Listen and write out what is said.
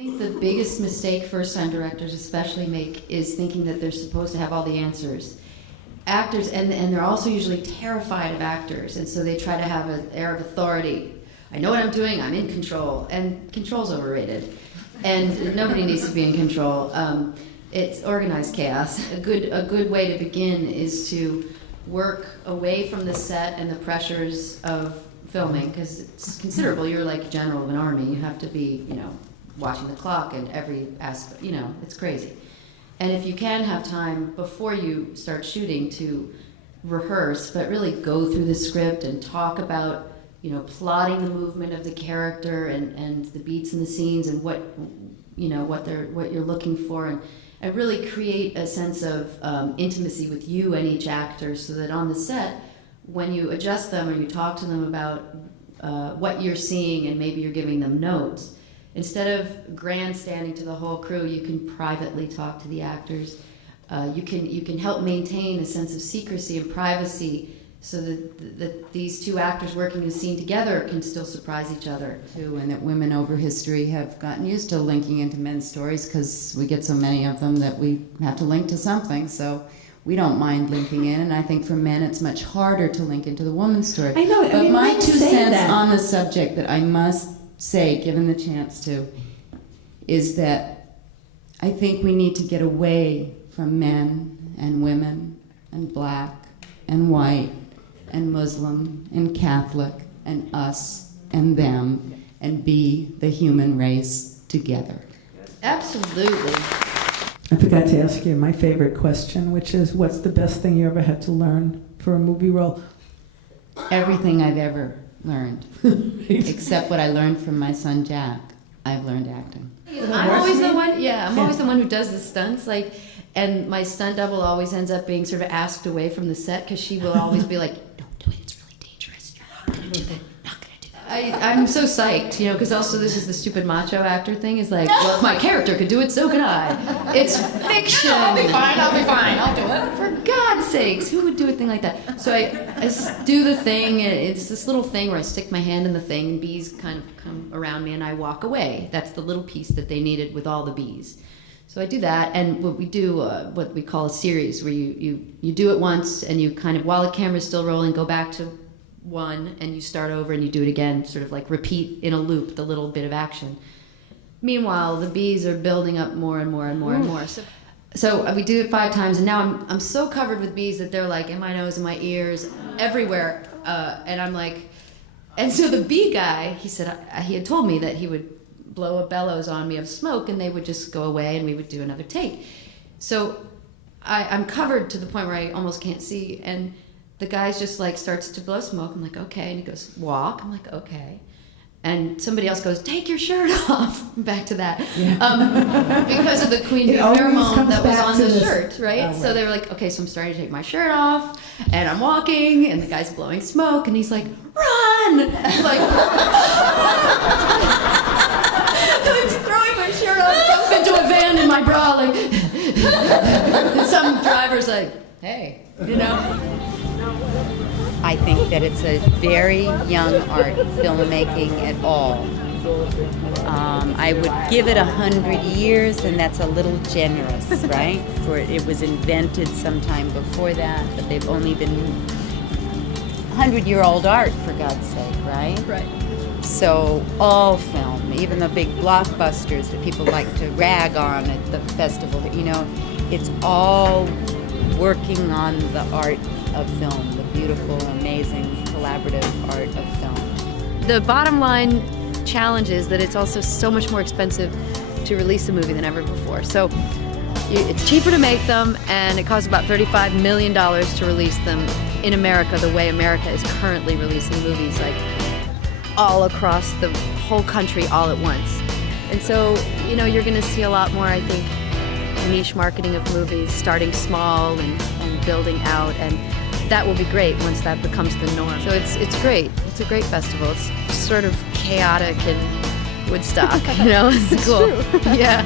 I think the biggest mistake first-time directors especially make is thinking that they're supposed to have all the answers. Actors, and they're also usually terrified of actors, and so they try to have an air of authority. I know what I'm doing, I'm in control, and control's overrated. And nobody needs to be in control. It's organized chaos. A good way to begin is to work away from the set and the pressures of filming, because it's considerable. You're like general of an army. You have to be, watching the clock and every aspect, it's crazy. And if you can have time before you start shooting to rehearse, but really go through the script and talk about, plotting the movement of the character and the beats and the scenes and what you're looking for, and really create a sense of intimacy with you and each actor, so that on the set, when you adjust them or you talk to them about what you're seeing and maybe you're giving them notes, instead of grandstanding to the whole crew, you can privately talk to the actors. You can help maintain a sense of secrecy and privacy, so that these two actors working in a scene together can still surprise each other. And that women over history have gotten used to linking into men's stories, because we get so many of them that we have to link to something. So we don't mind linking in, and I think for men it's much harder to link into the woman's story. I know. But my 2 cents on the subject that I must say, given the chance to, is that I think we need to get away from men and women and black and white and Muslim and Catholic and us and them, and be the human race together. Absolutely. I forgot to ask you my favorite question, which is, what's the best thing you ever had to learn for a movie role? Everything I've ever learned, except what I learned from my son Jack. I've learned acting. I'm always the one. Yeah, I'm always the one who does the stunts. And my stunt double always ends up being sort of asked away from the set, because she will always be like, "Don't do it. It's really dangerous. You're not gonna do that. Not gonna do that." I'm so psyched, because also this is the stupid macho actor thing. Is like, well, if my character could do it, so can I. It's fiction. I'll be fine. I'll do it. For God's sakes, who would do a thing like that? So I do the thing. It's this little thing where I stick my hand in the thing. Bees kind of come around me, and I walk away. That's the little piece that they needed with all the bees. So I do that, and what we do, what we call a series, where you do it once, and you kind of, while the camera's still rolling, go back to one, and you start over, and you do it again, sort of like repeat in a loop the little bit of action. Meanwhile, the bees are building up more and more and more and more. So we do it 5 times, and now I'm so covered with bees that they're like in my nose, in my ears, everywhere, and I'm like, and so the bee guy, he had told me that he would blow a bellows on me of smoke, and they would just go away, and we would do another take. So I'm covered to the point where I almost can't see, and the guy's just like starts to blow smoke. I'm like, okay, and he goes, walk. I'm like, okay. And somebody else goes, take your shirt off. Back to that. Yeah. Because of the Queen Bee pheromone that was on the shirt, right? Oh, so they were like, okay, so I'm starting to take my shirt off, and I'm walking, and the guy's blowing smoke, and he's like, run! I'm like, I'm throwing my shirt off, jump into a van in my bra, like, and some driver's like, hey, I think that it's a very young art, filmmaking at all. I would give it 100 years, and that's a little generous, right? For it was invented sometime before that, but they've only been 100-year-old art, for God's sake, right? Right. So all film, even the big blockbusters that people like to rag on at the festival, it's all working on the art of film, the beautiful, amazing, collaborative art of film. The bottom line challenge is that it's also so much more expensive to release a movie than ever before. So it's cheaper to make them, and it costs about $35 million to release them in America, the way America is currently releasing movies, like all across the whole country all at once. And so, you're going to see a lot more, I think, niche marketing of movies, starting small and building out, and that will be great once that becomes the norm. So it's great. It's a great festival. It's sort of chaotic and Woodstock, It's cool. True. Yeah.